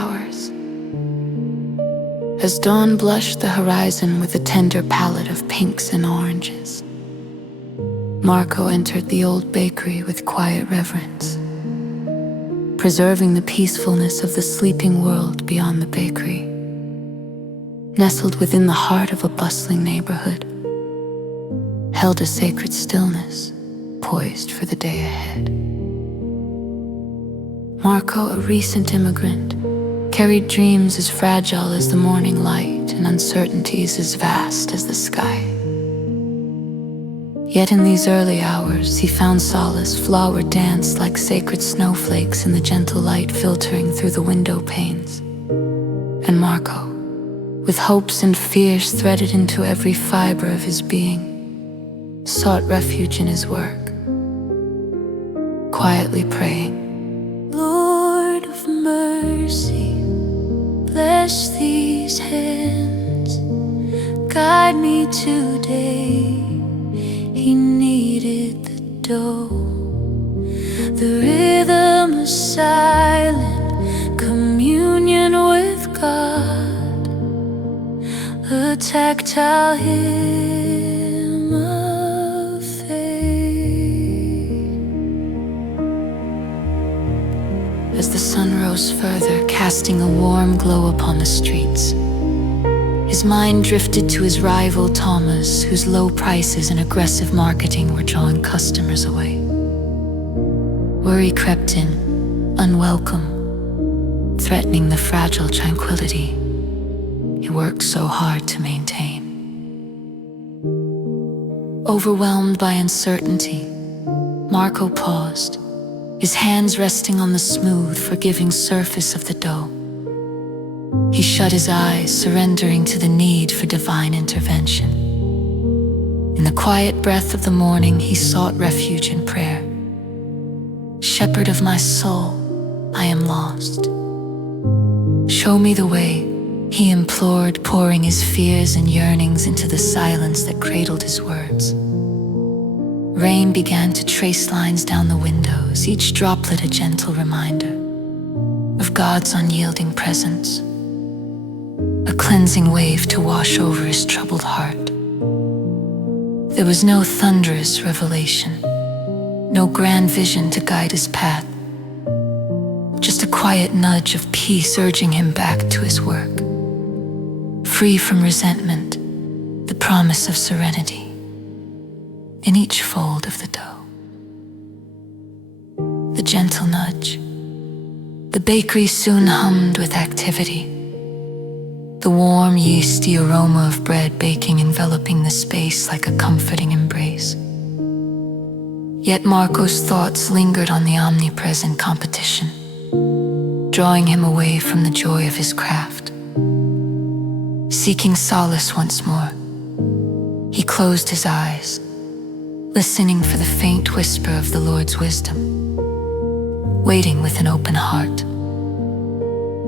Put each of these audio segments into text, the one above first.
hours. As dawn blushed the horizon with a tender palette of pinks and oranges, Marco entered the old bakery with quiet reverence, preserving the peacefulness of the sleeping world beyond the bakery. Nestled within the heart of a bustling neighborhood, held a sacred stillness, poised for the day ahead. Marco, a recent immigrant, carried dreams as fragile as the morning light and uncertainties as vast as the sky. Yet in these early hours, he found solace flower danced like sacred snowflakes in the gentle light filtering through the window panes. And Marco, with hopes and fears threaded into every fiber of his being, sought refuge in his work, quietly praying, "Lord of mercy, bless these hands, guide me today." He kneaded the dough, the rhythm of silent communion with God, a tactile hymn of faith. As the sun rose further, casting a warm glow upon the streets, his mind drifted to his rival Thomas, whose low prices and aggressive marketing were drawing customers away. Worry crept in, unwelcome, threatening the fragile tranquility he worked so hard to maintain. Overwhelmed by uncertainty, Marco paused, his hands resting on the smooth, forgiving surface of the dough. He shut his eyes, surrendering to the need for divine intervention. In the quiet breath of the morning, he sought refuge in prayer. "Shepherd of my soul, I am lost. Show me the way," he implored, pouring his fears and yearnings into the silence that cradled his words. Rain began to trace lines down the windows, each droplet a gentle reminder of God's unyielding presence, a cleansing wave to wash over his troubled heart. There was no thunderous revelation, no grand vision to guide his path, just a quiet nudge of peace urging him back to his work, free from resentment, the promise of serenity in each fold of the dough. The gentle nudge. The bakery soon hummed with activity, the warm, yeasty aroma of bread baking enveloping the space like a comforting embrace. Yet Marco's thoughts lingered on the omnipresent competition, drawing him away from the joy of his craft. Seeking solace once more, he closed his eyes, listening for the faint whisper of the Lord's wisdom, waiting with an open heart.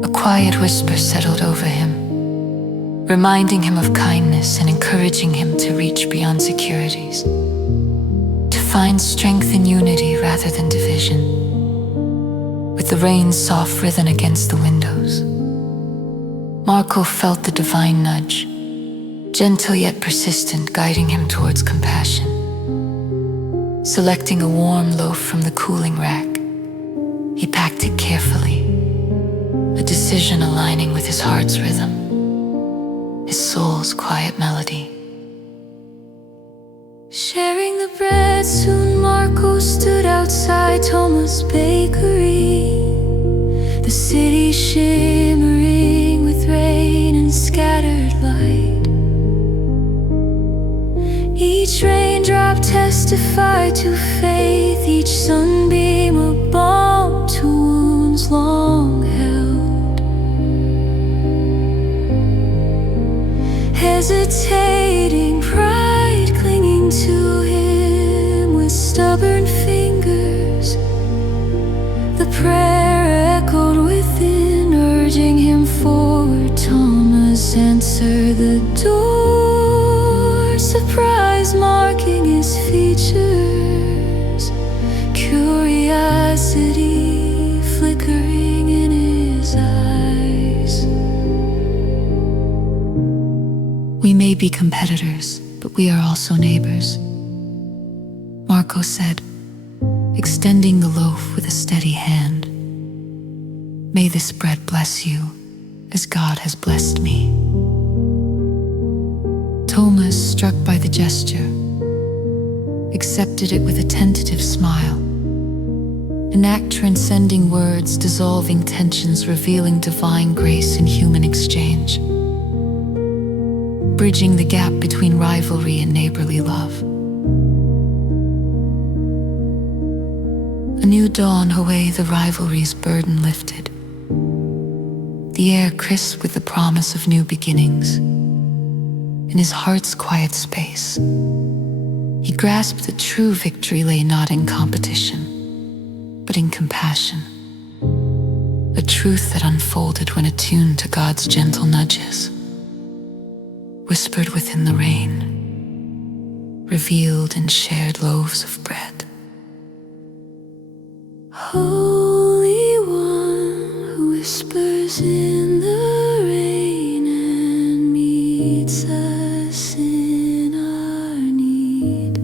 A quiet whisper settled over him, reminding him of kindness and encouraging him to reach beyond securities, to find strength in unity rather than division. With the rain's soft rhythm against the windows, Marco felt the divine nudge, gentle yet persistent, guiding him towards compassion. Selecting a warm loaf from the cooling rack, he packed it carefully, a decision aligning with his heart's rhythm, his soul's quiet melody. Sharing the bread, soon Marco stood outside Thomas' bakery, the city shimmering with rain and scattered light. Each raindrop testified to faith, each sunbeam a balm to wounds long held. Hesitating pride clinging to him with stubborn fingers, the prayer echoed within, urging him forward. Thomas answered the door, surprise marking his features, curiosity flickering in his eyes. be competitors, but we are also neighbors. Marco said, extending the loaf with a steady hand. May this bread bless you, as God has blessed me. Thomas, struck by the gesture, accepted it with a tentative smile. An act transcending words, dissolving tensions, revealing divine grace in human exchange, bridging the gap between rivalry and neighborly love. A new dawn away, the rivalry's burden lifted. The air crisp with the promise of new beginnings. In his heart's quiet space, he grasped that true victory lay not in competition, but in compassion. A truth that unfolded when attuned to God's gentle nudges, whispered within the rain, revealed in shared loaves of bread. Holy One who whispers in the rain and meets us in our need,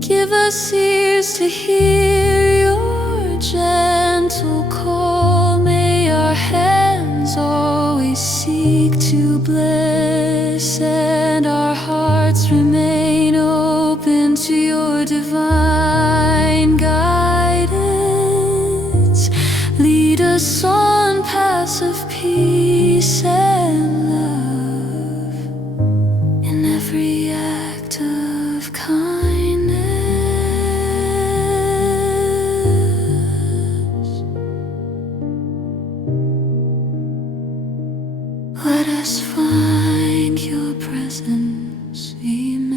give us ears to hear your gentle call. May our hands always seek to bless and our hearts remain open to your divine guidance. Lead us on paths of peace and love in every act of kindness. Let us find your presence, amen.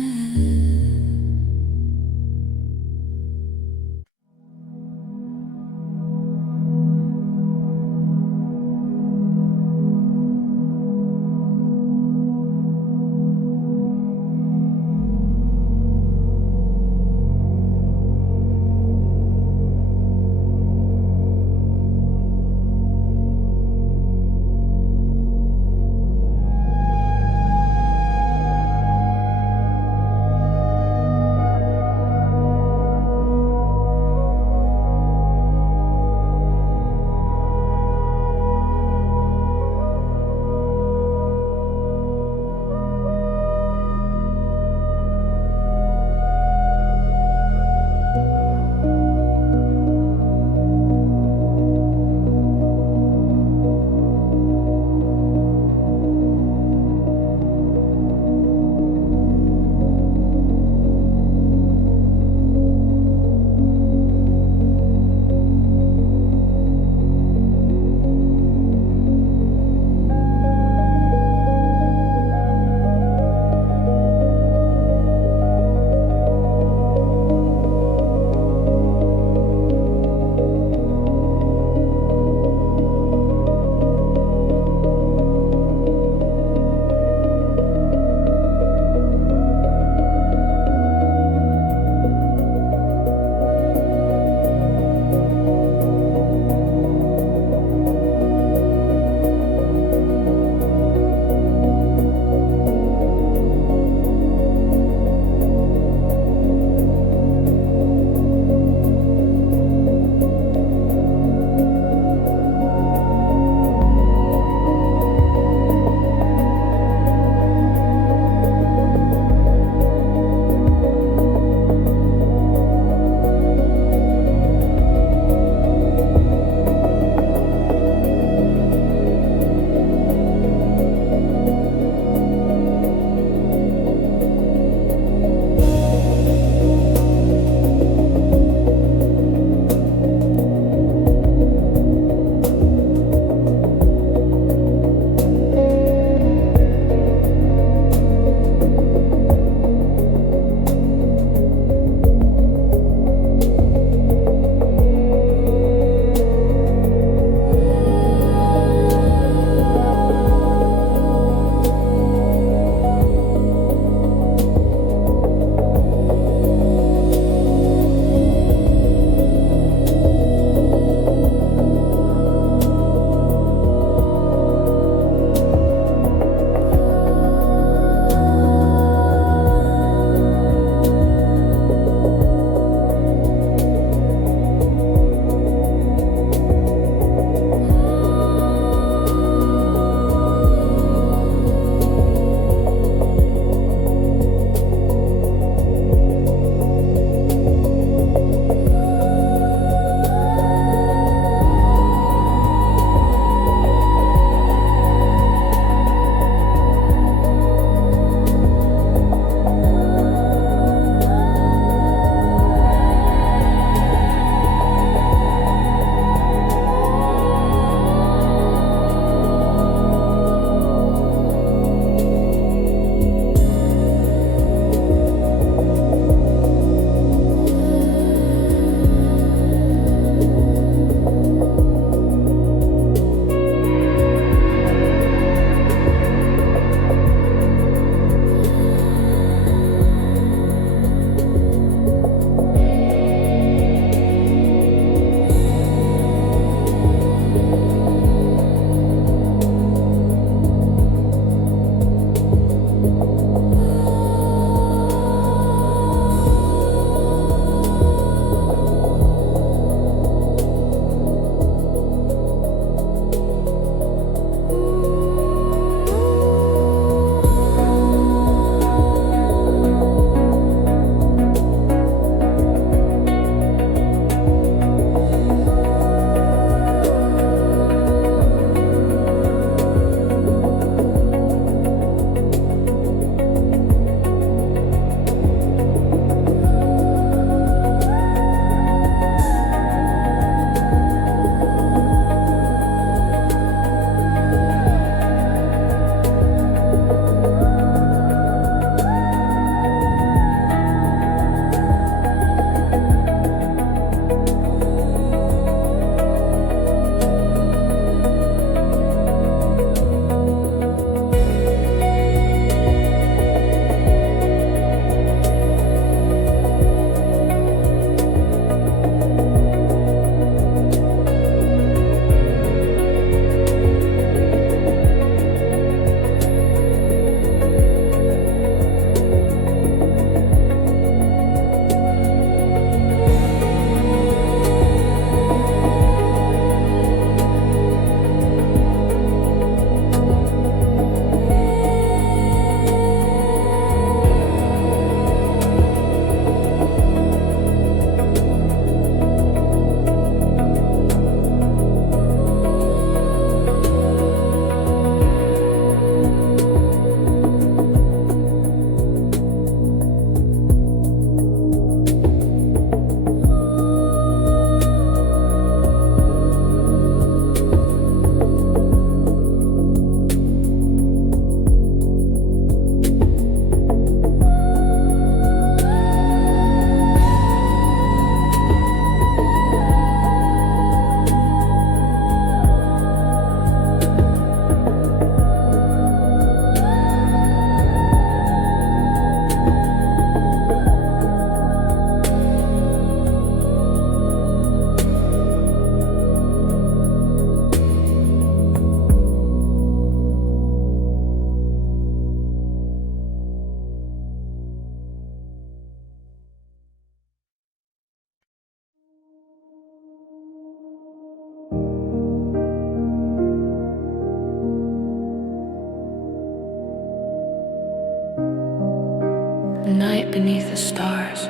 late beneath the stars.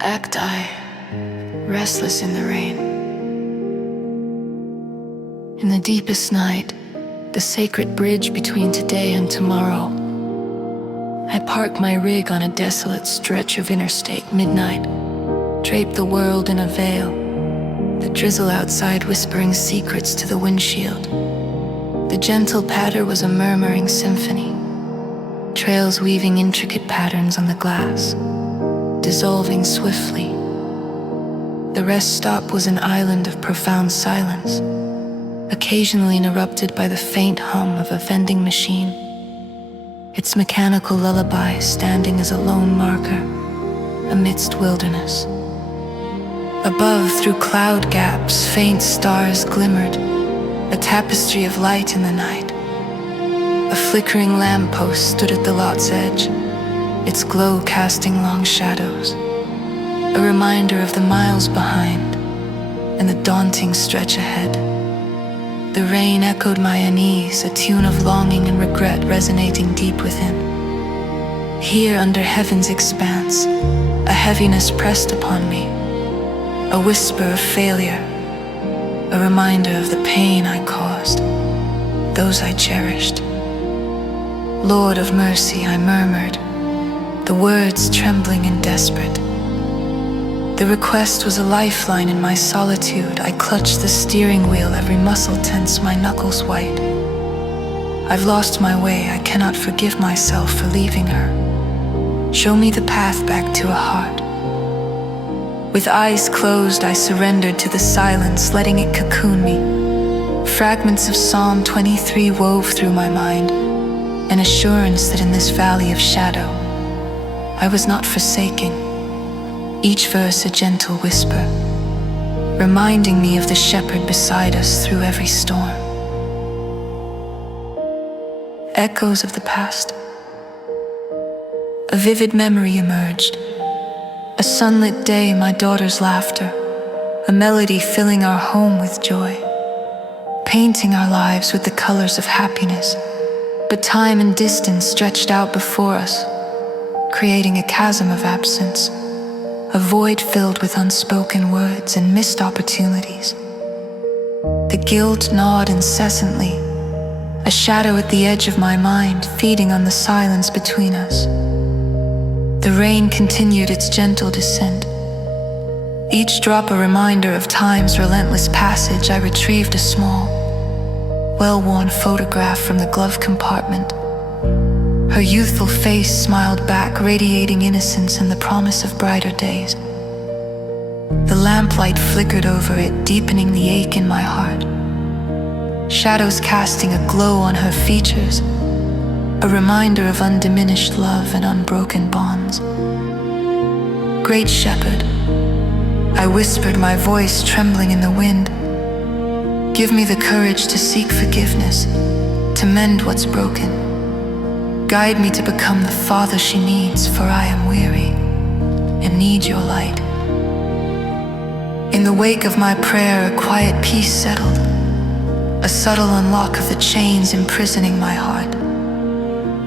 Act I, restless in the rain. In the deepest night, the sacred bridge between today and tomorrow, I park my rig on a desolate stretch of interstate midnight, drape the world in a veil, the drizzle outside whispering secrets to the windshield. The gentle patter was a murmuring symphony, trails weaving intricate patterns on the glass, dissolving swiftly. The rest stop was an island of profound silence, occasionally interrupted by the faint hum of a vending machine, its mechanical lullaby standing as a lone marker amidst wilderness. Above, through cloud gaps, faint stars glimmered, a tapestry of light in the night. A flickering lamppost stood at the lot's edge, its glow casting long shadows, a reminder of the miles behind and the daunting stretch ahead. The rain echoed my unease, a tune of longing and regret resonating deep within. Here under heaven's expanse, a heaviness pressed upon me, a whisper of failure, a reminder of the pain I caused, those I cherished. Lord of mercy, I murmured, the words trembling and desperate. The request was a lifeline in my solitude. I clutched the steering wheel, every muscle tense, my knuckles white. I've lost my way, I cannot forgive myself for leaving her. Show me the path back to a heart. With eyes closed, I surrendered to the silence, letting it cocoon me. Fragments of Psalm 23 wove through my mind, an assurance that in this valley of shadow, I was not forsaken. Each verse a gentle whisper, reminding me of the shepherd beside us through every storm. Echoes of the past. A vivid memory emerged. A sunlit day, my daughter's laughter, a melody filling our home with joy, painting our lives with the colors of happiness. But time and distance stretched out before us, creating a chasm of absence, a void filled with unspoken words and missed opportunities. The guilt gnawed incessantly, a shadow at the edge of my mind, feeding on the silence between us. The rain continued its gentle descent. Each drop a reminder of time's relentless passage. I retrieved a small, well-worn photograph from the glove compartment. Her youthful face smiled back, radiating innocence and the promise of brighter days. The lamplight flickered over it, deepening the ache in my heart. Shadows casting a glow on her features, a reminder of undiminished love and unbroken bonds. Great Shepherd, I whispered, my voice trembling in the wind. Give me the courage to seek forgiveness, to mend what's broken. Guide me to become the father she needs, for I am weary and need your light. In the wake of my prayer, a quiet peace settled, a subtle unlock of the chains imprisoning my heart.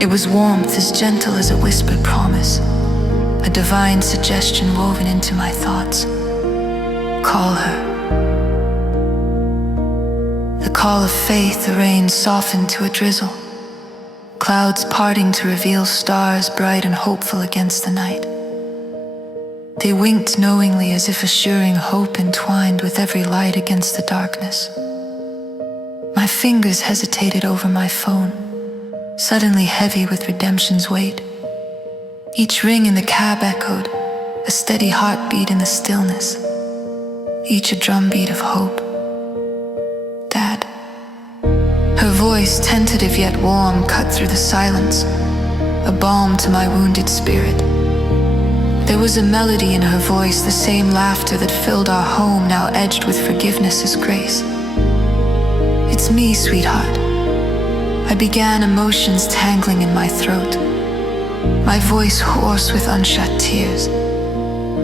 It was warmth as gentle as a whispered promise, a divine suggestion woven into my thoughts. Call her. The call of faith, the rain softened to a drizzle, clouds parting to reveal stars bright and hopeful against the night. They winked knowingly, as if assuring hope entwined with every light against the darkness. My fingers hesitated over my phone, suddenly heavy with redemption's weight. Each ring in the cab echoed, a steady heartbeat in the stillness, each a drumbeat of hope. Dad. Her voice, tentative yet warm, cut through the silence, a balm to my wounded spirit. There was a melody in her voice, the same laughter that filled our home, now edged with forgiveness as grace. It's me, sweetheart. I began, emotions tangling in my throat, my voice hoarse with unshut tears.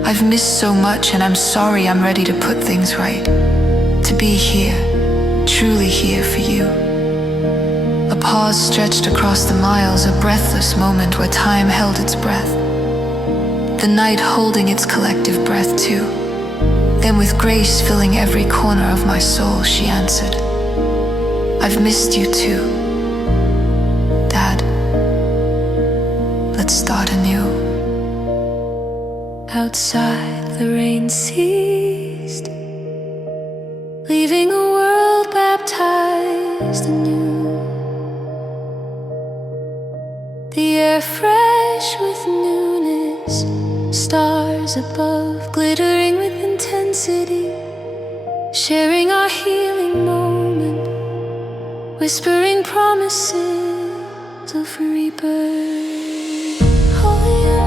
I've missed so much, and I'm sorry. I'm ready to put things right, to be here, truly here for you. A pause stretched across the miles, a breathless moment where time held its breath. The night holding its collective breath too. Then with grace filling every corner of my soul, she answered, "I've missed you too, Dad. Let's start anew." Outside, the rain ceased, leaving a world baptized anew. The air fresh with newness, stars above glittering with intensity, sharing our healing moment, whispering promises of rebirth. Oh yeah.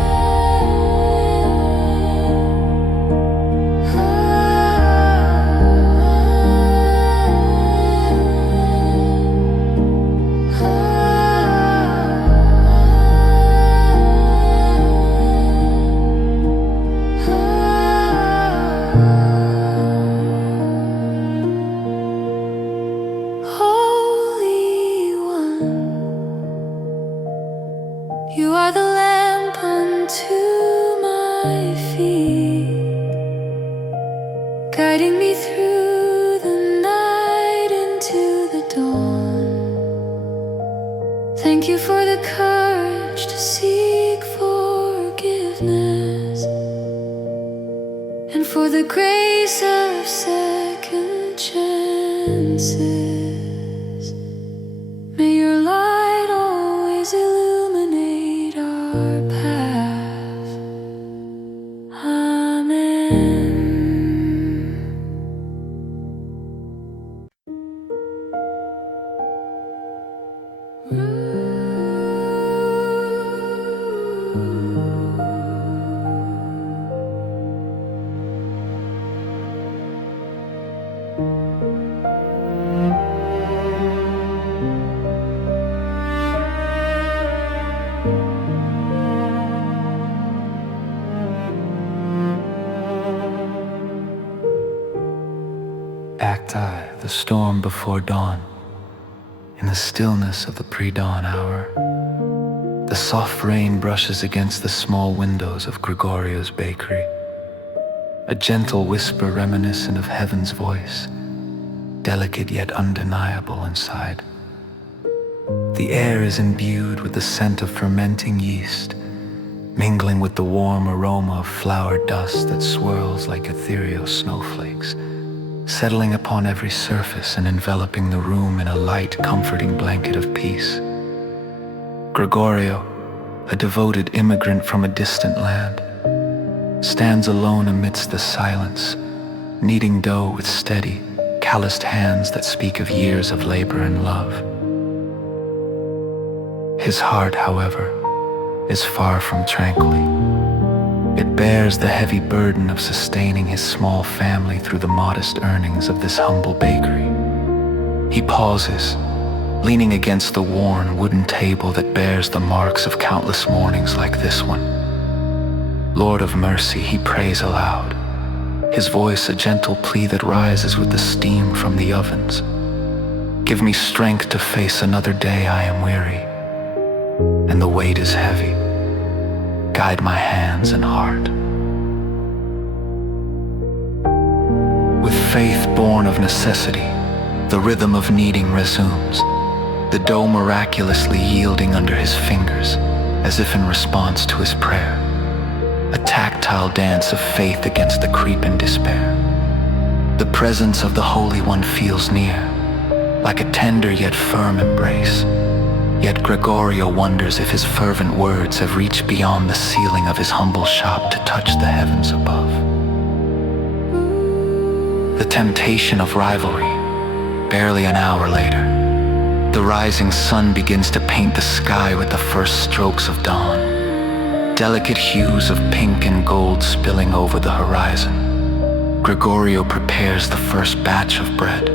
You are the lamp unto my feet, guiding me through the night into the dawn. Thank you for the courage to seek forgiveness, and for the grace of second chances. May your light always illuminate our path. Amen. Act I, the storm before dawn. In the stillness of the pre-dawn hour, the soft rain brushes against the small windows of Gregorio's bakery. A gentle whisper reminiscent of heaven's voice, delicate yet undeniable inside. The air is imbued with the scent of fermenting yeast, mingling with the warm aroma of flour dust that swirls like ethereal snowflakes, settling upon every surface and enveloping the room in a light, comforting blanket of peace. Gregorio, a devoted immigrant from a distant land, stands alone amidst the silence, kneading dough with steady, calloused hands that speak of years of labor and love. His heart, however, is far from tranquil. It bears the heavy burden of sustaining his small family through the modest earnings of this humble bakery. He pauses, leaning against the worn wooden table that bears the marks of countless mornings like this one. Lord of mercy, he prays aloud, his voice a gentle plea that rises with the steam from the ovens. Give me strength to face another day. I am weary, and the weight is heavy. Guide my hands and heart. With faith born of necessity, the rhythm of kneading resumes, the dough miraculously yielding under his fingers, as if in response to his prayer. A tactile dance of faith against the creeping despair. The presence of the Holy One feels near, like a tender yet firm embrace. Yet Gregorio wonders if his fervent words have reached beyond the ceiling of his humble shop to touch the heavens above. The temptation of rivalry, barely an hour later. The rising sun begins to paint the sky with the first strokes of dawn. Delicate hues of pink and gold spilling over the horizon. Gregorio prepares the first batch of bread.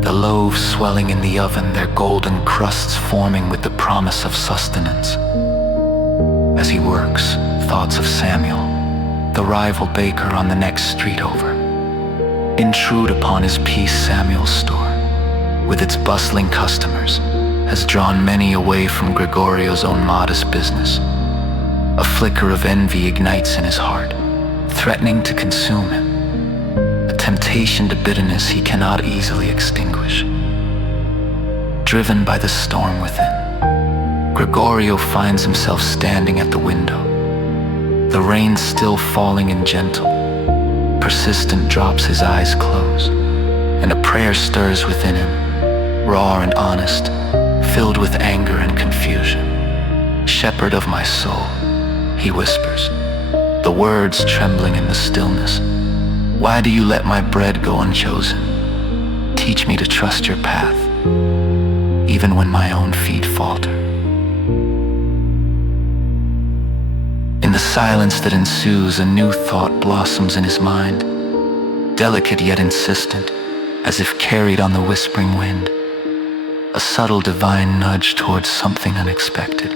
The loaves swelling in the oven, their golden crusts forming with the promise of sustenance. As he works, thoughts of Samuel, the rival baker on the next street over, intrude upon his peace. Samuel's store, with its bustling customers, has drawn many away from Gregorio's own modest business. A flicker of envy ignites in his heart, threatening to consume him, a temptation to bitterness he cannot easily extinguish. Driven by the storm within, Gregorio finds himself standing at the window. The rain still falling and gentle. Persistent drops his eyes close, and a prayer stirs within him, raw and honest, filled with anger and confusion. "Shepherd of my soul," he whispers, the words trembling in the stillness. "Why do you let my bread go unchosen? Teach me to trust your path, even when my own feet falter." In the silence that ensues, a new thought blossoms in his mind, delicate yet insistent, as if carried on the whispering wind, a subtle divine nudge towards something unexpected.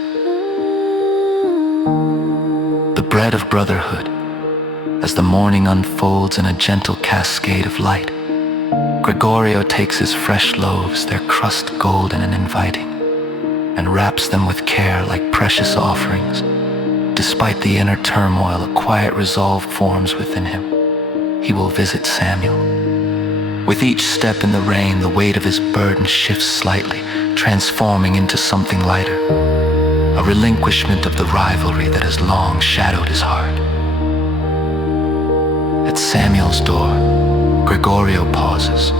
The bread of brotherhood, as the morning unfolds in a gentle cascade of light. Gregorio takes his fresh loaves, their crust golden and inviting, and wraps them with care like precious offerings. Despite the inner turmoil, a quiet resolve forms within him. He will visit Samuel. With each step in the rain, the weight of his burden shifts slightly, transforming into something lighter, a relinquishment of the rivalry that has long shadowed his heart. At Samuel's door, Gregorio pauses,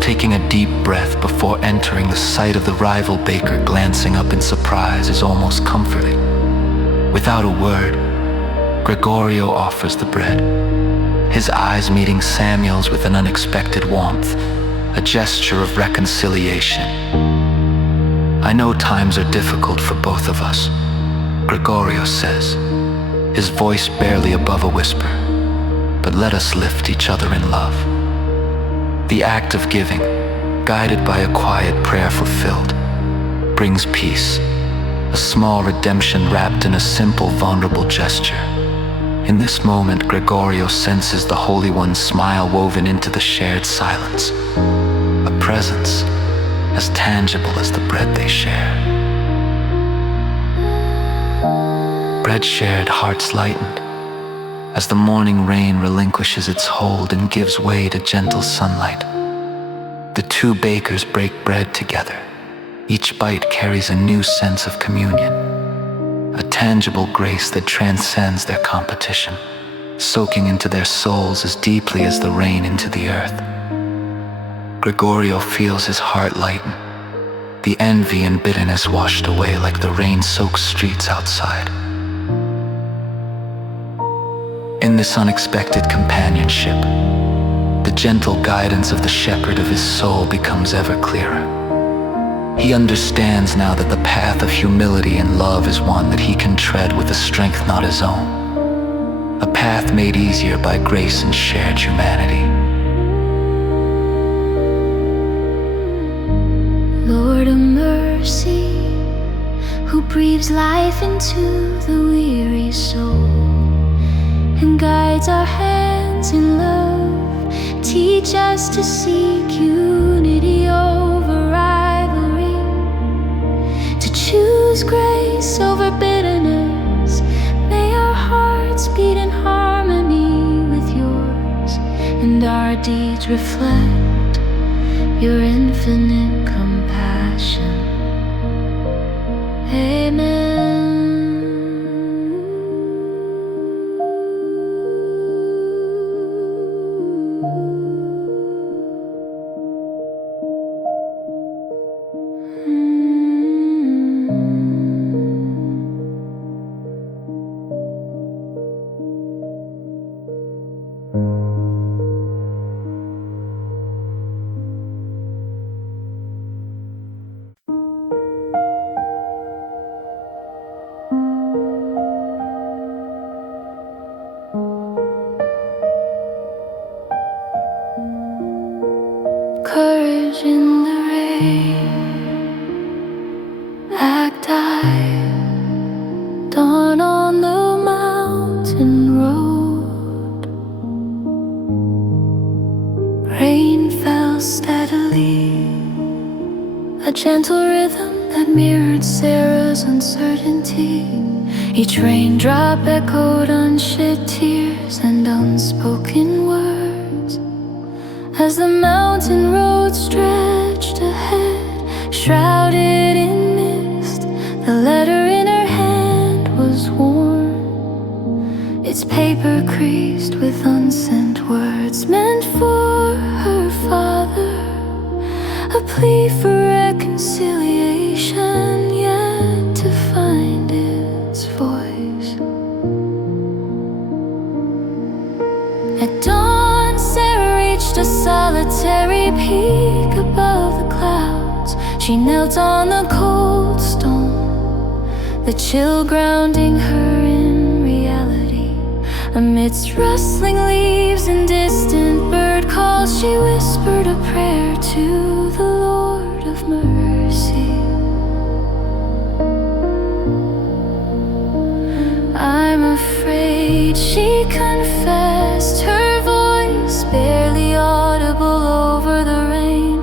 taking a deep breath before entering. The sight of the rival baker glancing up in surprise is almost comforting. Without a word, Gregorio offers the bread, his eyes meeting Samuel's with an unexpected warmth, a gesture of reconciliation. "I know times are difficult for both of us," Gregorio says, his voice barely above a whisper, "but let us lift each other in love." The act of giving, guided by a quiet prayer fulfilled, brings peace, a small redemption wrapped in a simple, vulnerable gesture. In this moment, Gregorio senses the Holy One's smile woven into the shared silence, a presence as tangible as the bread they share. Bread shared, hearts lightened, as the morning rain relinquishes its hold and gives way to gentle sunlight. The two bakers break bread together. Each bite carries a new sense of communion, a tangible grace that transcends their competition, soaking into their souls as deeply as the rain into the earth. Gregorio feels his heart lighten, the envy and bitterness washed away like the rain-soaked streets outside. In this unexpected companionship, the gentle guidance of the shepherd of his soul becomes ever clearer. He understands now that the path of humility and love is one that he can tread with a strength not his own, a path made easier by grace and shared humanity. Lord of mercy, who breathes life into the weary soul and guides our hands in love, teach us to seek unity over rivalry, to choose grace over bitterness. May our hearts beat in harmony with yours, and our deeds reflect your infinite compassion. Amen. Courage in the rain, act I, dawn on the mountain road. Rain fell steadily, a gentle rhythm that mirrored Sarah's uncertainty. Each raindrop echoed unshed tears and unspoken words. As the mountain road stretched ahead, shrouded in mist, the letter in her hand was worn, its paper creased with unsent words meant for her father, a plea for reconciliation yet to find its voice. At dawn, Sarah reached a solitary peak above the clouds. She knelt on the cold stone, the chill grounding her in reality. Amidst rustling leaves and distant bird calls, she whispered a prayer to the Lord of mercy. I'm afraid, she confessed, her voice barely audible over the rain.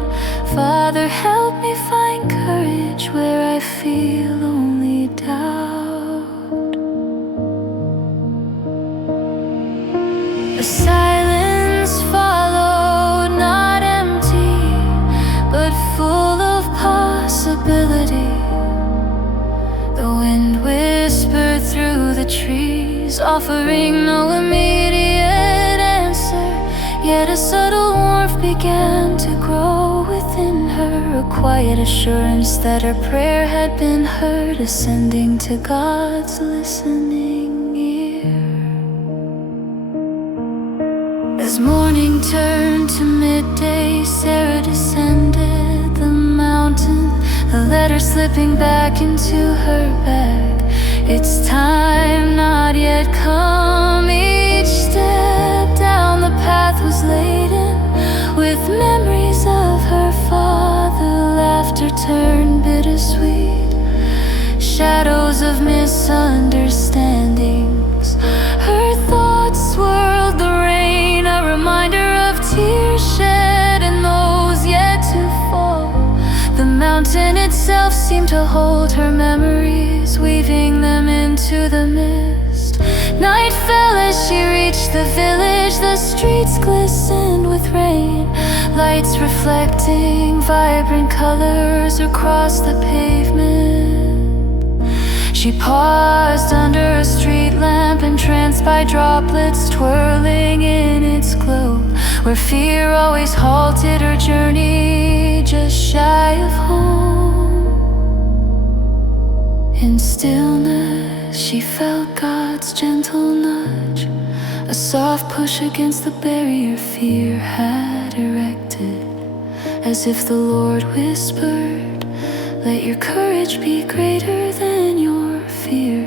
Father, help me find courage where I feel only doubt. A silence followed, not empty, but full of possibility. The wind whispered through the trees, offering no immediate answer. Yet a subtle warmth began to grow within her, a quiet assurance that her prayer had been heard, ascending to God's listening ear. As morning turned to midday, Sarah descended the mountain, the letter slipping back into her bag. Its time not yet come. Each step down the path was laden with memories of her father. Laughter turned bittersweet, shadows of misunderstandings. Her thoughts swirled the rain, a reminder of tears shed and those yet to fall. The mountain itself seemed to hold her memories, weaving them into the mist. Night fell as she reached the village. The streets glistened with rain, lights reflecting vibrant colors across the pavement. She paused under a street lamp, entranced by droplets twirling in its glow, where fear always halted her journey, just shy of home. In stillness, she felt God's gentle nudge, a soft push against the barrier fear had erected, as if the Lord whispered, let your courage be greater than your fear.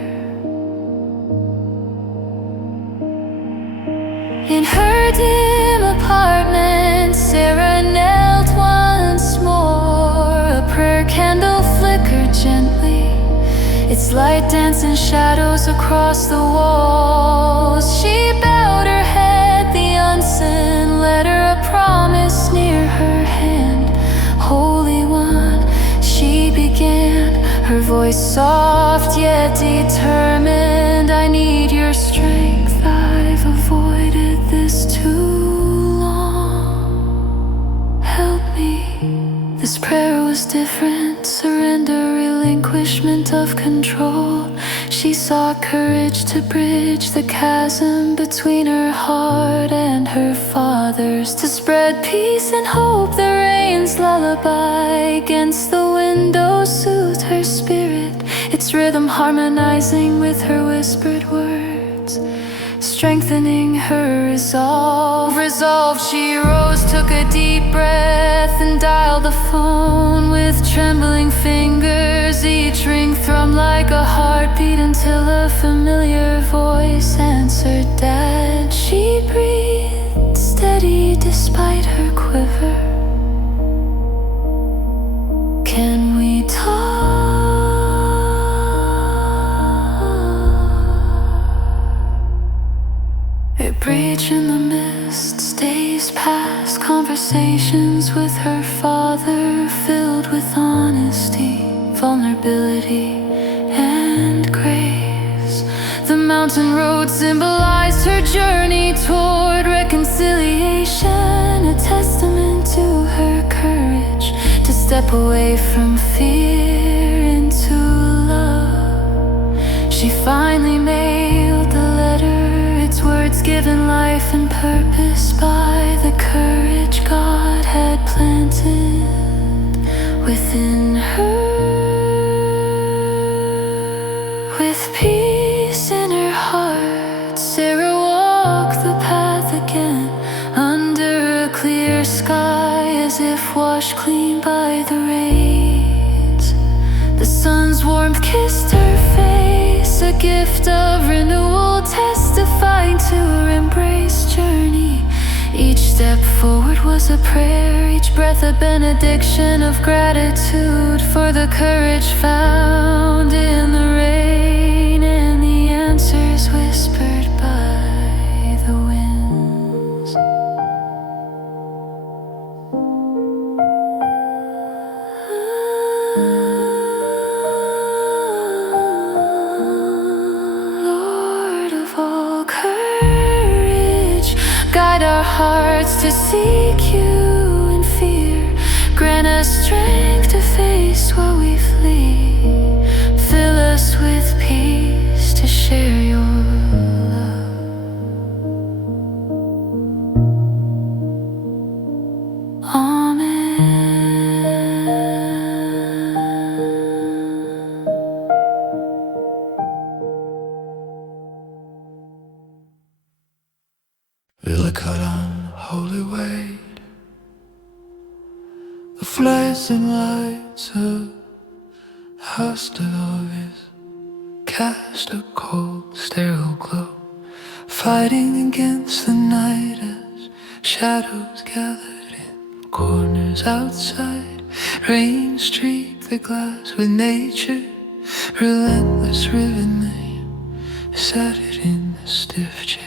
In her dim apartment, Sarah knelt once more. A prayer candle flickered gently, its light dancing shadows across the walls. She bowed her head, the unsent letter, a promise near her hand. Holy One, she began, her voice soft yet determined. I need your strength, I've avoided this too long. Help me. This prayer was different, surrender, relinquishment of control. She sought courage to bridge the chasm between her heart and her father's, to spread peace and hope. The rain's lullaby against the window soothed her spirit, its rhythm harmonizing with her whispered words, strengthening her resolve. Resolved, she rose, took a deep breath, and dialed the phone with trembling fingers. Each ring thrummed like a heartbeat until a familiar voice answered, Dad. She breathed steady despite her quiver. Can we talk? A breach in the mist, days past, conversations with her father filled with honesty, vulnerability and grace. The mountain road symbolized her journey toward reconciliation, a testament to her courage to step away from fear into love. She finally mailed the letter, its words given life and purpose by the courage God had planted within her. With peace in her heart, Sarah walked the path again, under a clear sky, as if washed clean by the rains. The sun's warmth kissed her face, a gift of renewal, testifying to her embraced journey. Each step forward was a prayer, each breath a benediction of gratitude for the courage found in the rain and the answers whispered by the winds. Lord of all courage, guide our hearts to seek you in fear. Grant us strength to face what we flee. Fill us with peace to share your love. Amen. Vilakaran, holy wade, the flares and lights of hostilities cast a cold, sterile glow, fighting against the night as shadows gathered in corners outside. Rain streaked the glass with nature, relentless riven name, sat it in a stiff chair.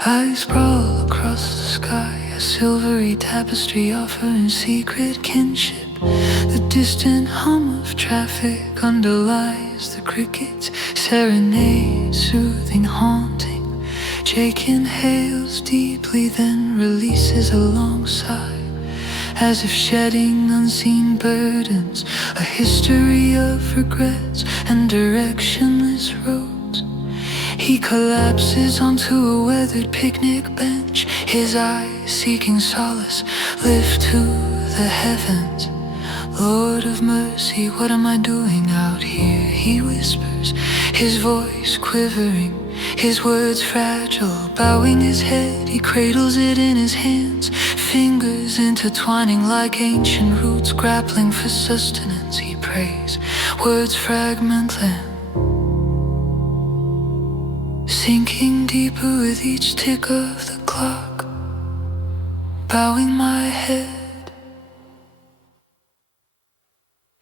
I sprawl across the sky, a silvery tapestry offering secret kinship. The distant hum of traffic underlies the crickets' serenade, soothing, haunting. Jake inhales deeply, then releases a long sigh, as if shedding unseen burdens, a history of regrets and directionless roads. He collapses onto a weathered picnic bench, his eyes seeking solace lift to the heavens. Lord of mercy, what am I doing out here? He whispers, his voice quivering, his words fragile. Bowing his head, he cradles it in his hands, fingers intertwining like ancient roots, grappling for sustenance. He prays, words fragment land, sinking deeper with each tick of the clock. Bowing my head,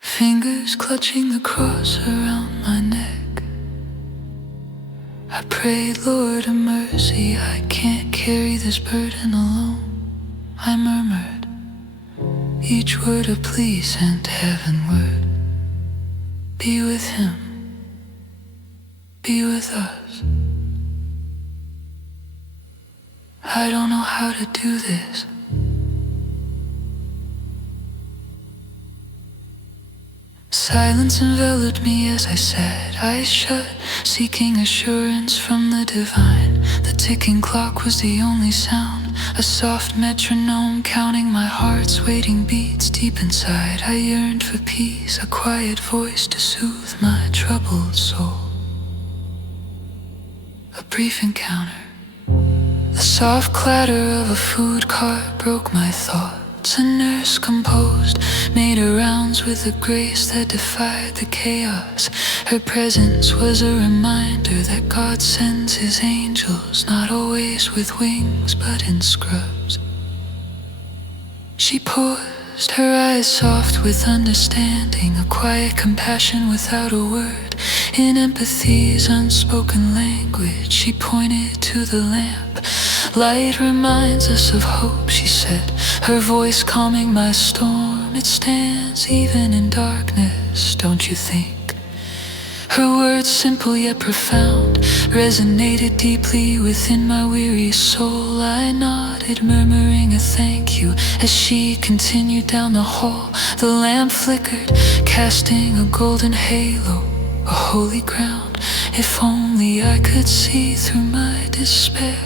fingers clutching the cross around my neck. I prayed, Lord of mercy, I can't carry this burden alone. I murmured, each word a plea sent heavenward. Be with him, be with us. I don't know how to do this. Silence enveloped me as I sat, eyes shut, seeking assurance from the divine. The ticking clock was the only sound, a soft metronome counting my heart's waiting beats. Deep inside I yearned for peace, a quiet voice to soothe my troubled soul. A brief encounter, the soft clatter of a food cart broke my thoughts. A nurse composed made her rounds with a grace that defied the chaos. Her presence was a reminder that God sends his angels, not always with wings but in scrubs. She paused, her eyes soft with understanding, a quiet compassion without a word. In empathy's unspoken language, she pointed to the lamp. Light reminds us of hope, she said, her voice calming my storm firm it stands, even in darkness, don't you think? Her words, simple yet profound, resonated deeply within my weary soul. I nodded, murmuring a thank you as she continued down the hall. The lamp flickered, casting a golden halo, a holy ground. If only I could see through my despair.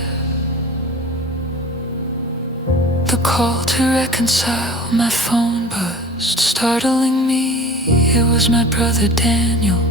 The call to reconcile, my phone buzzed, startling me. It was my brother Daniel,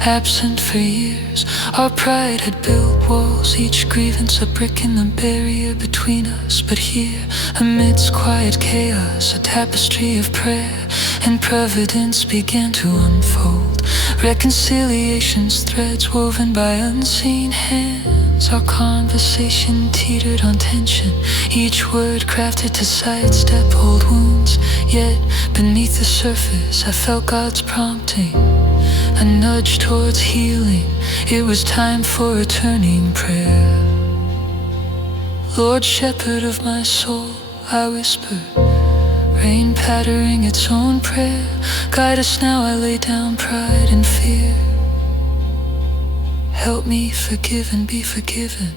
absent for years. Our pride had built walls, each grievance a brick in the barrier between us. But here, amidst quiet chaos, a tapestry of prayer and providence began to unfold. Reconciliation's threads woven by unseen hands. Our conversation teetered on tension, each word crafted to sidestep old wounds. Yet, beneath the surface, I felt God's prompting, a nudge towards healing. It was time for a turning prayer. Lord, shepherd of my soul, I whispered, rain pattering its own prayer. Guide us now, I lay down pride and fear. Help me forgive and be forgiven.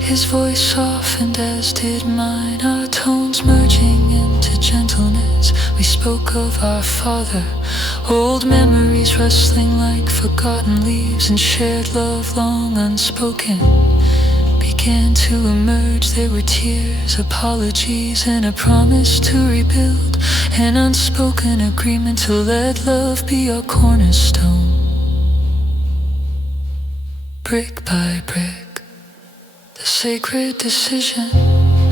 His voice softened as did mine, our tones merging into gentleness. We spoke of our Father, old memories rustling like forgotten leaves, and shared love long unspoken began to emerge. There were tears, apologies, and a promise to rebuild, an unspoken agreement to let love be our cornerstone. Brick by brick, the sacred decision.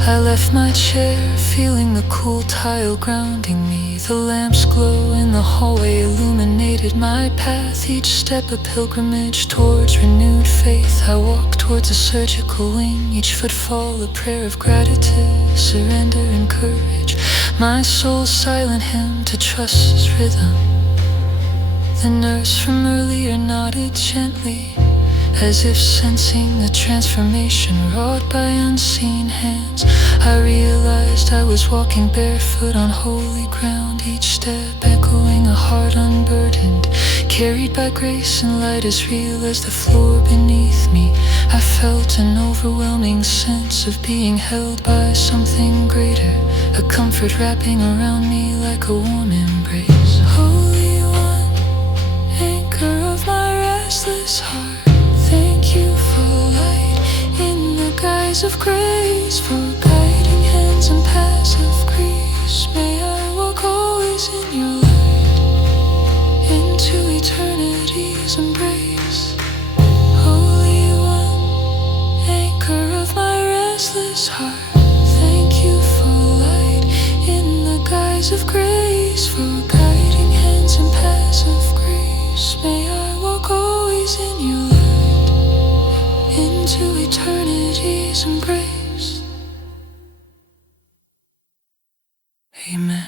I left my chair, feeling the cool tile grounding me. The lamp's glow in the hallway illuminated my path, each step a pilgrimage towards renewed faith. I walked towards a surgical wing, each footfall a prayer of gratitude, surrender and courage. My soul's silent hymn to trust's rhythm. The nurse from earlier nodded gently, as if sensing the transformation wrought by unseen hands. I realized I was walking barefoot on holy ground, each step echoing a heart unburdened, carried by grace and light as real as the floor beneath me. I felt an overwhelming sense of being held by something greater, a comfort wrapping around me like a warm embrace. Holy One, anchor of my restless heart, thank you for light in the guise of grace, for guiding hands and paths of grace. May I walk always in your light, into eternity's embrace. Holy One, anchor of my restless heart, thank you for light in the guise of grace, for guiding hands and paths of grace. May I walk always in your light, into eternity's embrace. Amen.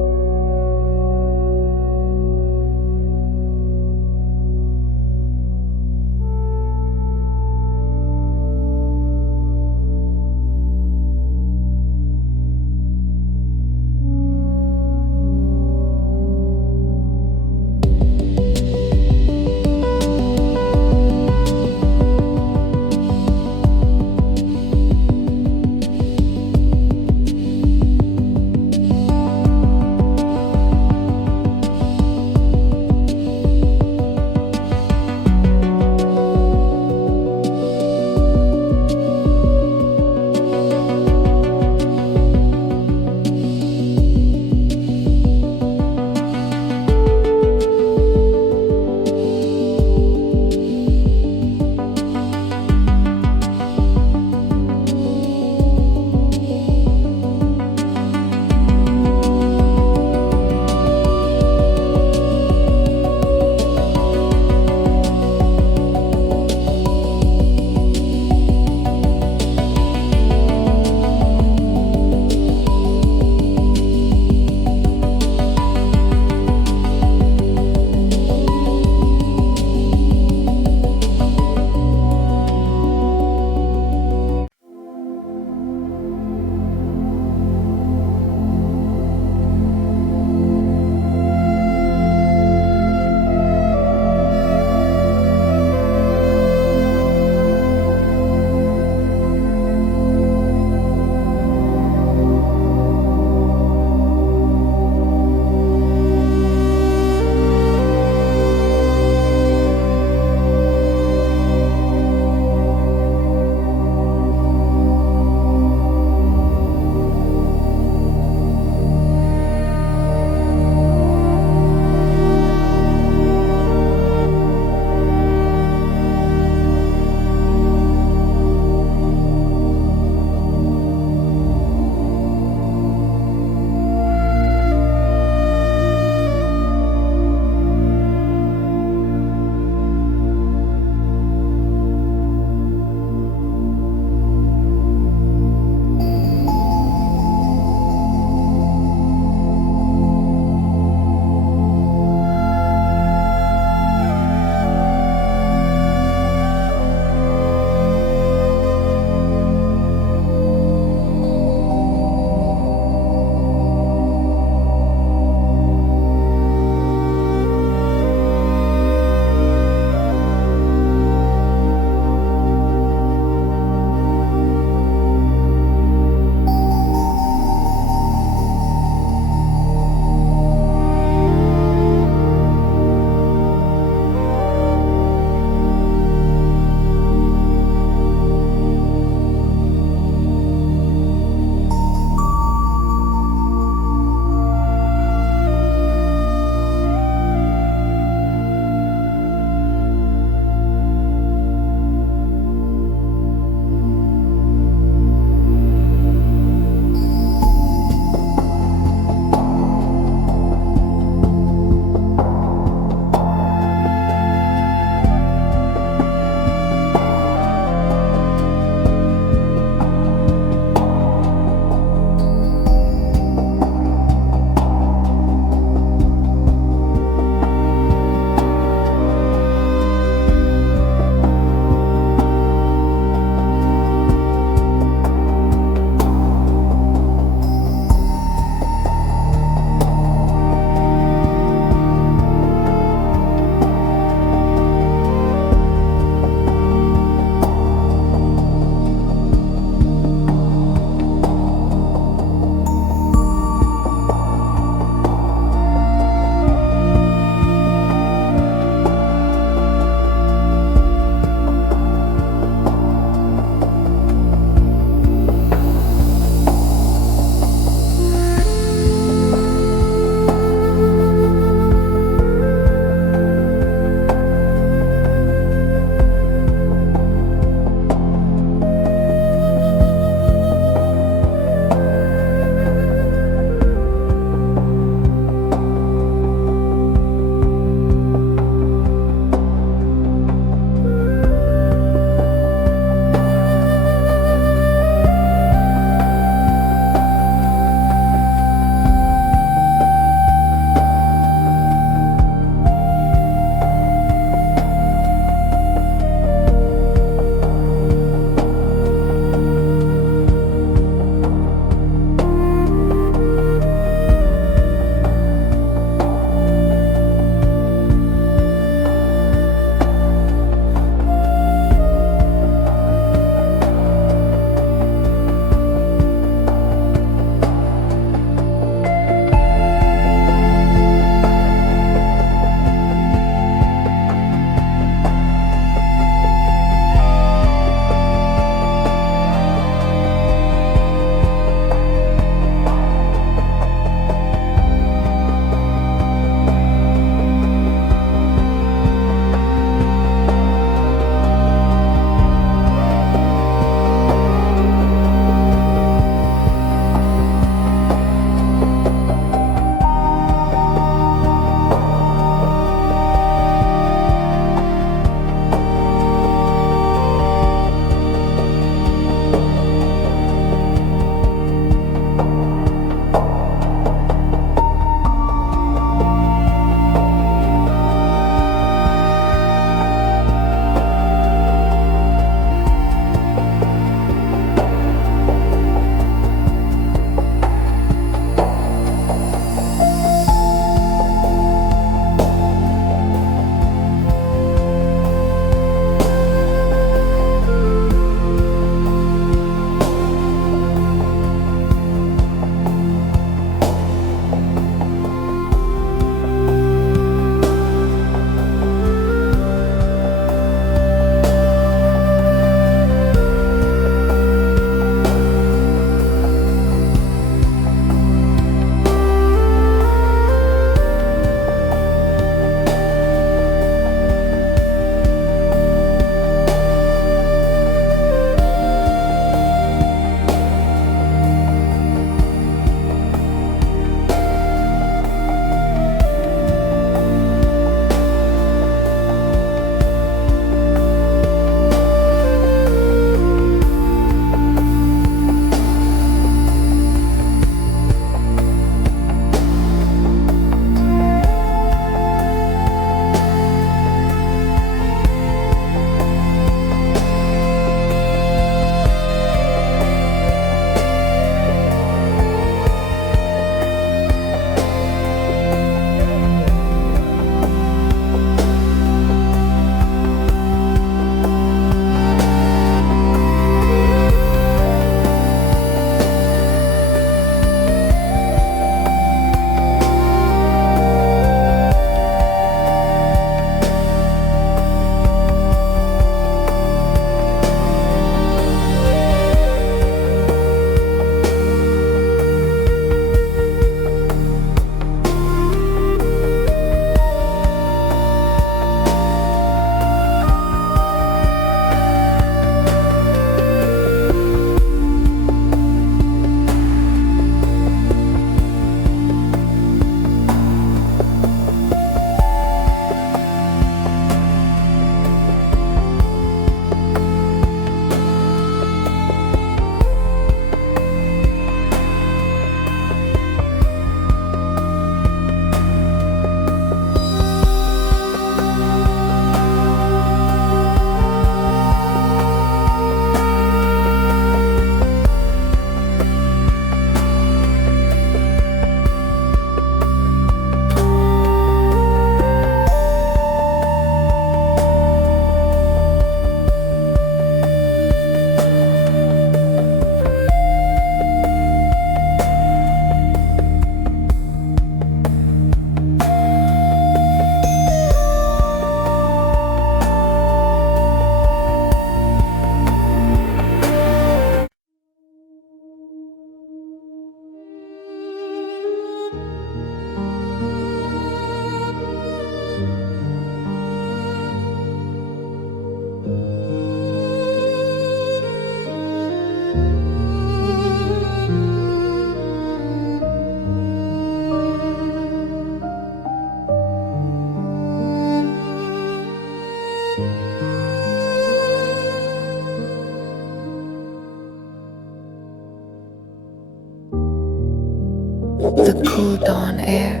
The cool dawn air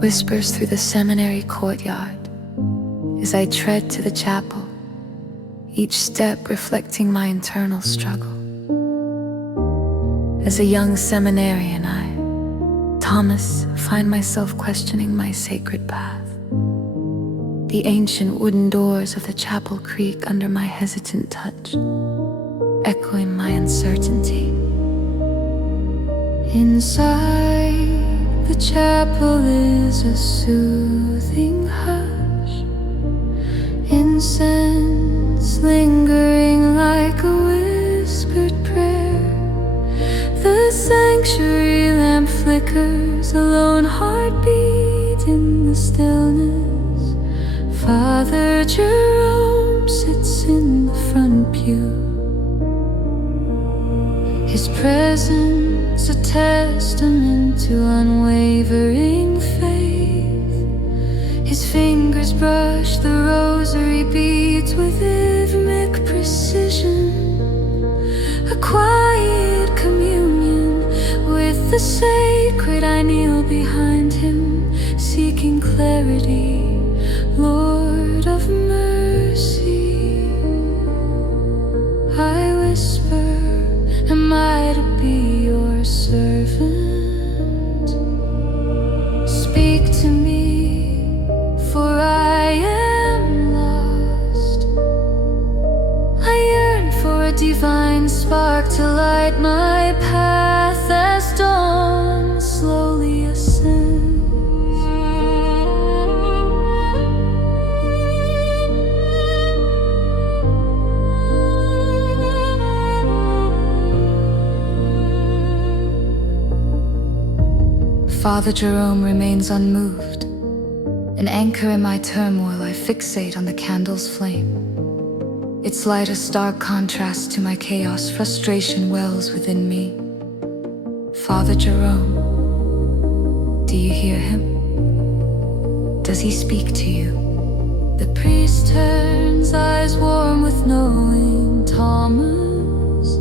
whispers through the seminary courtyard as I tread to the chapel, each step reflecting my internal struggle. As a young seminarian, Thomas, find myself questioning my sacred path. The ancient wooden doors of the chapel creak under my hesitant touch, echoing my uncertainty. Inside the chapel is a soothing hush, incense lingering like a whispered prayer. The sanctuary lamp flickers, a lone heartbeat in the stillness. Father Jerome sits in the front pew, his presence a testament to unwavering faith. His fingers brush the rosary beads with rhythmic precision, a quiet communion with the sacred. I kneel behind him, seeking clarity, Lord of mercy. I whisper, am I to be your servant? Speak to me, for I am lost. I yearn for a divine spark to light my path as dawn slowly ascends. Father Jerome remains unmoved. An anchor in my turmoil, I fixate on the candle's flame. Its light a stark contrast to my chaos. Frustration wells within me. Father Jerome, do you hear him? Does he speak to you? The priest turns, eyes warm with knowing. Thomas,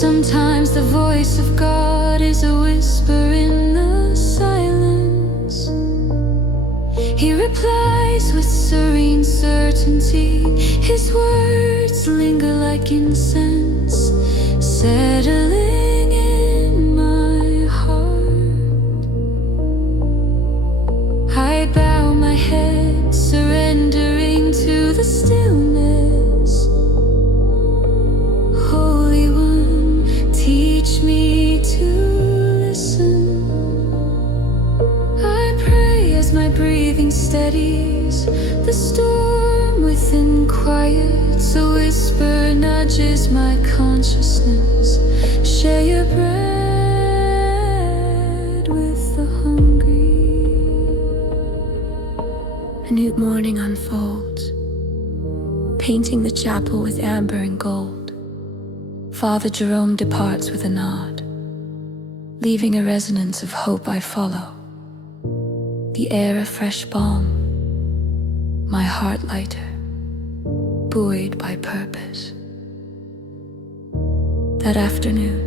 sometimes the voice of God is a whisper in the silence. He replies with serene certainty. His words linger like incense, settling in my heart. I bow my head, surrendering to the stillness. Holy One, teach me to listen. I pray as my breathing steadies, the storm within quiets. A whisper nudges my consciousness. Share your bread with the hungry. A new morning unfolds, painting the chapel with amber and gold. Father Jerome departs with a nod, leaving a resonance of hope. I follow, the air a fresh balm, my heart lighter, buoyed by purpose. That afternoon,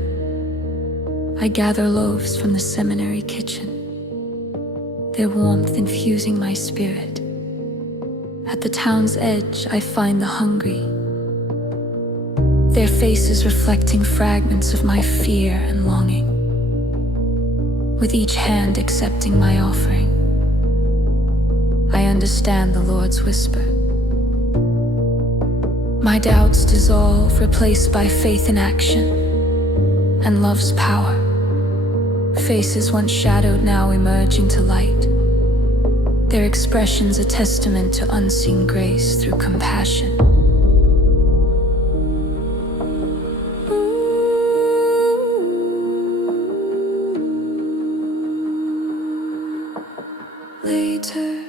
I gather loaves from the seminary kitchen, their warmth infusing my spirit. At the town's edge, I find the hungry, their faces reflecting fragments of my fear and longing. With each hand accepting my offering, I understand the Lord's whisper. My doubts dissolve, replaced by faith in action and love's power. Faces once shadowed now emerging to light, their expressions a testament to unseen grace through compassion. Later,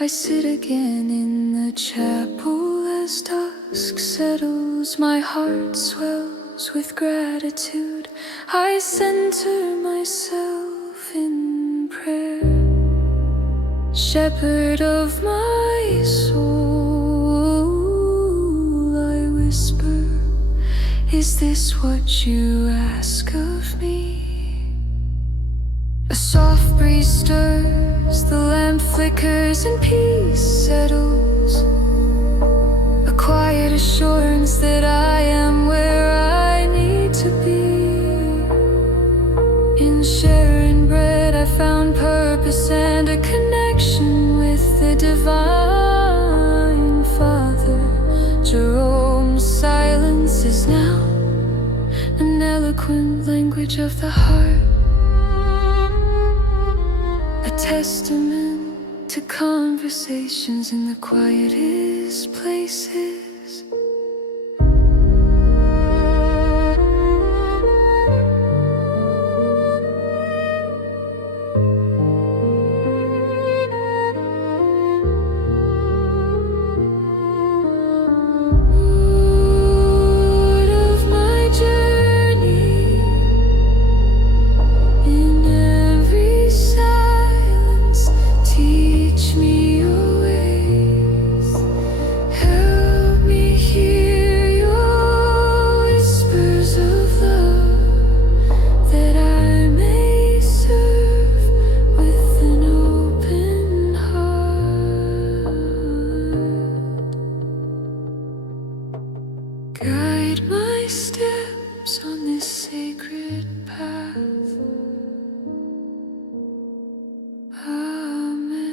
I sit again in the chapel as dusk settles. My heart swells with gratitude. I center myself in prayer. Shepherd of my soul, I whisper, is this what you ask of me? A soft breeze stirs, the lamp flickers and peace settles. A quiet assurance that I am where I need to be. In sharing bread I found purpose and a connection with the Divine Father. Jerome's silence is now an eloquent language of the heart, a testament to conversations in the quietest places. Guide my steps on this sacred path. Amen.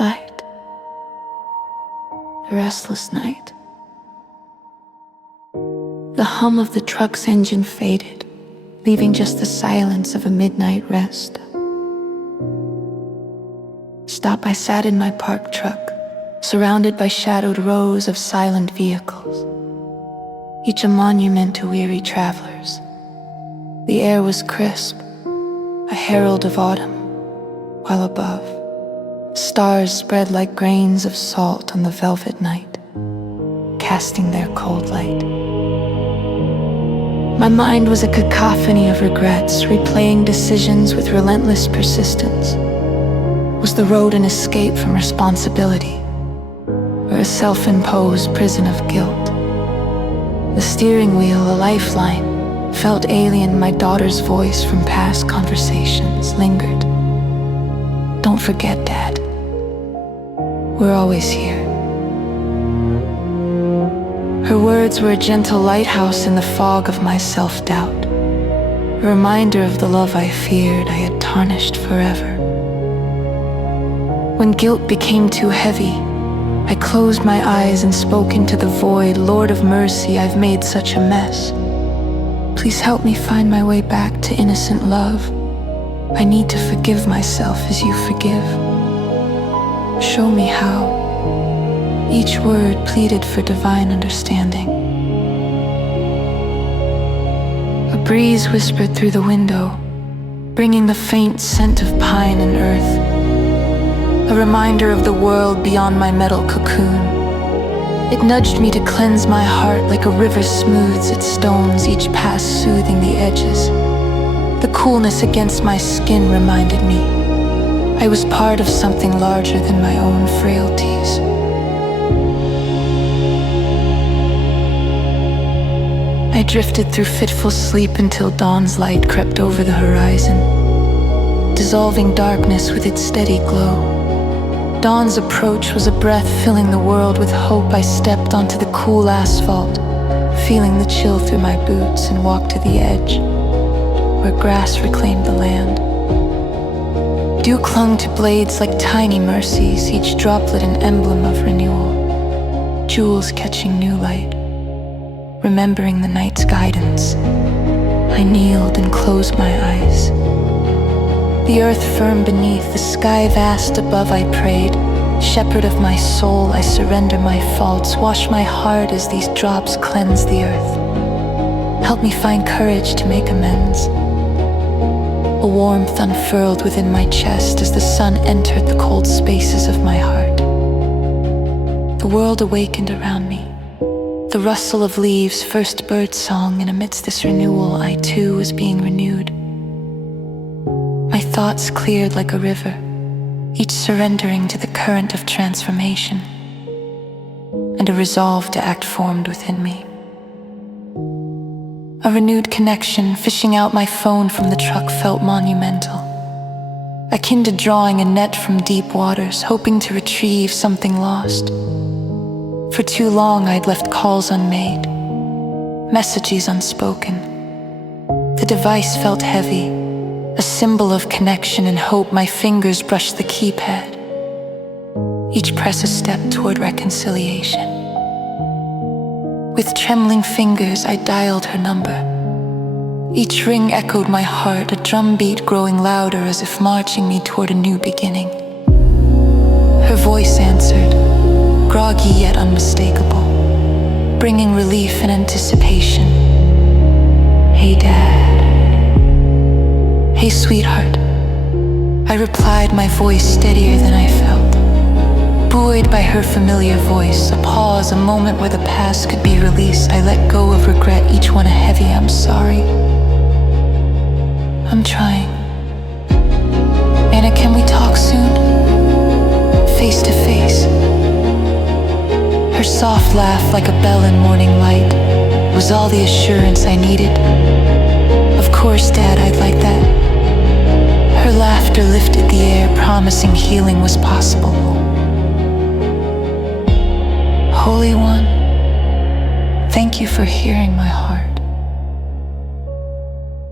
Light. The restless night. The hum of the truck's engine faded, leaving just the silence of a midnight rest. Stop, I sat in my parked truck, surrounded by shadowed rows of silent vehicles, each a monument to weary travelers. The air was crisp, a herald of autumn, while above, stars spread like grains of salt on the velvet night, casting their cold light. My mind was a cacophony of regrets, replaying decisions with relentless persistence. Was the road an escape from responsibility, or a self-imposed prison of guilt? The steering wheel, a lifeline, felt alien. My daughter's voice from past conversations lingered. Don't forget, Dad. We're always here. Her words were a gentle lighthouse in the fog of my self-doubt, a reminder of the love I feared I had tarnished forever. When guilt became too heavy, I closed my eyes and spoke into the void. Lord of mercy, I've made such a mess. Please help me find my way back to innocent love. I need to forgive myself as you forgive. Show me how. Each word pleaded for divine understanding. A breeze whispered through the window, bringing the faint scent of pine and earth, a reminder of the world beyond my metal cocoon. It nudged me to cleanse my heart like a river smooths its stones, each pass soothing the edges. The coolness against my skin reminded me I was part of something larger than my own frailties. I drifted through fitful sleep until dawn's light crept over the horizon, dissolving darkness with its steady glow. Dawn's approach was a breath filling the world with hope. I stepped onto the cool asphalt, feeling the chill through my boots, and walked to the edge, where grass reclaimed the land. Dew clung to blades like tiny mercies, each droplet an emblem of renewal, jewels catching new light. Remembering the night's guidance, I kneeled and closed my eyes. The earth firm beneath, the sky vast above, I prayed. Shepherd of my soul, I surrender my faults. Wash my heart as these drops cleanse the earth. Help me find courage to make amends. A warmth unfurled within my chest as the sun entered the cold spaces of my heart. The world awakened around me. The rustle of leaves, first bird song, and amidst this renewal, I too was being renewed. My thoughts cleared like a river, each surrendering to the current of transformation, and a resolve to act formed within me. A renewed connection, fishing out my phone from the truck, felt monumental, akin to drawing a net from deep waters, hoping to retrieve something lost. For too long I'd left calls unmade, messages unspoken. The device felt heavy, a symbol of connection and hope. My fingers brushed the keypad, each press a step toward reconciliation. With trembling fingers I dialed her number. Each ring echoed my heart, a drumbeat growing louder as if marching me toward a new beginning. Her voice answered, groggy yet unmistakable, bringing relief and anticipation. Hey, Dad. Hey, sweetheart. I replied, my voice steadier than I felt. Buoyed by her familiar voice, a pause, a moment where the past could be released. I let go of regret, each one a heavy I'm sorry. I'm trying. Anna, can we talk soon? Face to face. Her soft laugh, like a bell in morning light, was all the assurance I needed. Of course, Dad, I'd like that. Her laughter lifted the air, promising healing was possible. Holy One, thank you for hearing my heart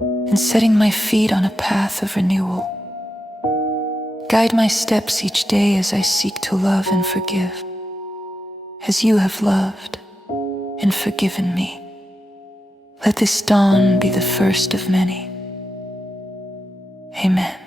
and setting my feet on a path of renewal. Guide my steps each day as I seek to love and forgive, as you have loved and forgiven me. Let this dawn be the first of many. Amen.